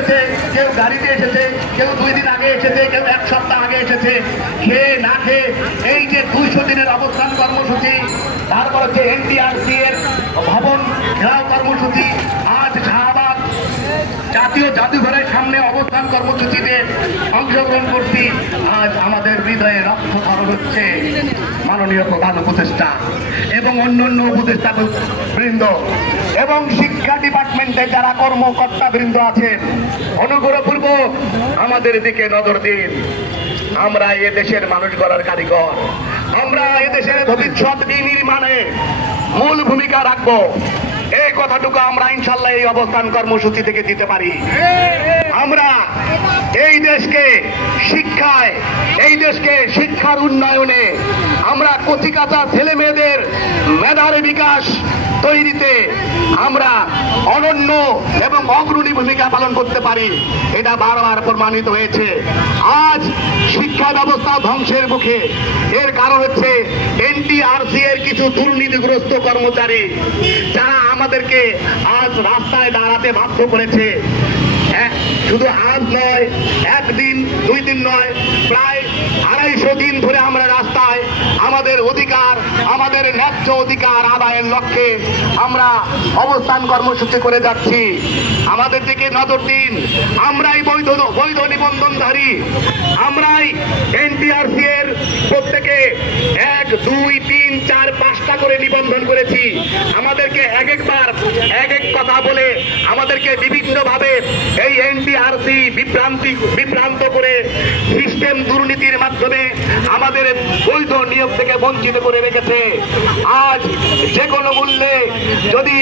এসেছে, কেউ গাড়িতে এসেছে, কেউ 2 দিন আগে এসেছে, কেউ 1 সপ্তাহ আগে এসেছে, খেয়ে না খেয়ে এই যে 200 দিনের অবস্থান কর্মসূচি, তারপর হচ্ছে এনটিআরসি এর ভবন ঘেরাও কর্মসূচি, আজ শাহবাগ জাতীয় জাদুঘরের সামনে অবস্থান কর্মসূচিতে অংশগ্রহণ করছি। আজ আমাদের হৃদয়ে রক্ত ধারণ হচ্ছে মাননীয় প্রধান উপদেষ্টা এবং অন্যান্য উপদেষ্টা বৃন্দ এবং শিক্ষা ডিপার্টমেন্টে যারা কর্মকর্তা বৃন্দ আছেন, অনুগ্রহপূর্বক আমাদের দিকে নজর দিন। আমরা এ দেশের মানুষ গড়ার কারিগর, আমরা এ দেশের ভবিষ্যৎ নির্মাণে মূল ভূমিকা রাখবো। এই কথাটুকু আমরা ইনশাল্লাহ এই অবস্থান কর্মসূচি থেকে দিতে পারি। আমরা এই দেশকে শিক্ষায়, এই দেশকে শিক্ষার উন্নয়নে, আমরা কচিকাঁচা ছেলে মেয়েদের মেধার বিকাশ তৈরিতে আমরা অনন্য এবং অগ্রণী ভূমিকা পালন করতে পারি। এটা বারবার প্রমাণিত হয়েছে। আজ শিক্ষা ব্যবস্থা ধ্বংসের মুখে, এর কারণ হচ্ছে এনটিআরসি এর কিছু দুর্নীতিগ্রস্ত কর্মচারী, যারা আমাদেরকে আজ রাস্তায় দাঁড়াতে বাধ্য করেছে। শুধু আজ নয়, 1 দিন 2 দিন নয়, প্রায় 250 দিন ধরে আমরা রাস্তায় আমাদের অধিকার, আমাদের ন্যায্য অধিকার আদায়ের লক্ষ্যে আমরা অবস্থান কর্মসূচি করে যাচ্ছি। আমাদের দিকে নজর দিন। আমরাই বৈধ নিবন্ধনধারী, আমরাই এনটিআরসি এর প্রত্যেকে 1, 2, 3, 4, 5টা করে নিবন্ধন করেছি। আমাদেরকে একবার এক কথা বলে আমাদেরকে বিভিন্নভাবে এই এনটিআরসি বিভ্রান্ত করে সিস্টেম দুর্নীতির মাধ্যমে আমাদের বৈধ নিয়োগ থেকে বঞ্চিত করে রেখেছে। আজ যে কোনো মূল্যে যদি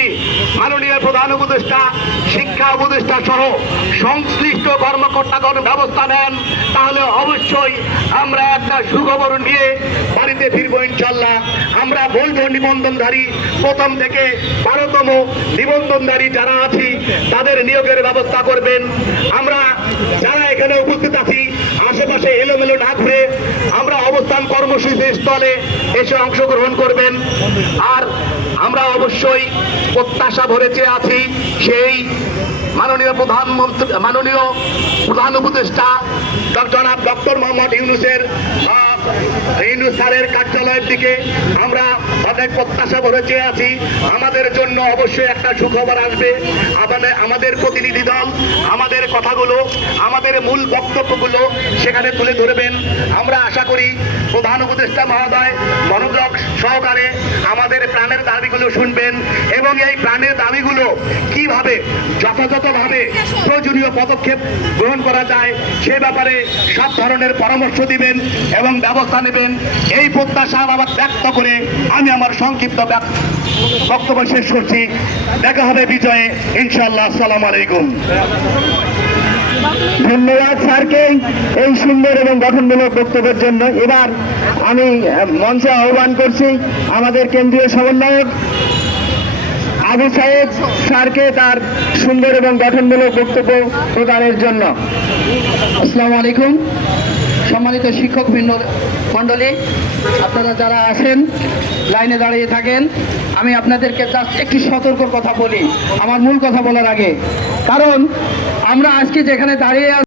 মাননীয় প্রধান উপদেষ্টা, শিক্ষা উপদেষ্টা সহ সংশ্লিষ্ট কর্মকর্তাগণ ব্যবস্থা নেন, তাহলে অবশ্যই আমরা একটা সুখবর নিয়ে বাড়িতে ফিরবো ইনশাল্লাহ। আমরা বৈধ নিবন্ধনধারী, প্রথম থেকে 12তম নিবন্ধনধারী যারা আছি তাদের নিয়োগের ব্যবস্থা করবেন। আমরা যারা এখানে উপস্থিত আছি আশেপাশে এলোমেলো না ঘুরে আমরা অবস্থান কর্মসূচির স্থলে এসে অংশগ্রহণ করবেন। আর আমরা অবশ্যই প্রত্যাশা ভরে চেয়ে আছি সেই মাননীয় প্রধান উপদেষ্টা জনাব ডক্টর মোহাম্মদ ইউনূস স্যারের কার্যালয়ের দিকে আমরা অনেক প্রত্যাশা ভরে চেয়ে আছি। আমাদের জন্য অবশ্যই একটা সুখবর আসবে। আমাদের প্রতিনিধি দল আমাদের কথাগুলো, আমাদের মূল বক্তব্যগুলো সেখানে তুলে ধরবেন। আমরা আশা করি প্রধান উপদেষ্টা মহোদয় মনোযোগ সহকারে আমাদের প্রাণের দাবিগুলো শুনবেন এবং এই প্রাণের দাবিগুলো কিভাবে যথাযথভাবে প্রয়োজনীয় পদক্ষেপ গ্রহণ করা যায় সে ব্যাপারে সব ধরনের পরামর্শ দিবেন এবং ব্যবস্থা নেবেন। এই প্রত্যাশা আবার ব্যক্ত করে আমি আমার সংক্ষিপ্ত বক্তব্য শেষ করছি। দেখা হবে বিজয়ে ইনশাআল্লাহ। আসসালামু আলাইকুম। ধন্যবাদ স্যারকে এই সুন্দর এবং গঠনমূলক বক্তব্যের জন্য। এবার আমি মঞ্চে আহ্বান করছি আমাদের কেন্দ্রীয় সমন্বয়ক আবু সাইদ স্যারকে তার সুন্দর এবং গঠনমূলক বক্তব্য প্রদানের জন্য। আসসালামু আলাইকুম। সম্মানিত শিক্ষক মণ্ডলী, আপনারা যারা আছেন লাইনে দাঁড়িয়ে থাকেন, আমি আপনাদেরকে জাস্ট একটি সতর্ক কথা বলি আমার মূল কথা বলার আগে। কারণ আমরা আজকে যেখানে দাঁড়িয়ে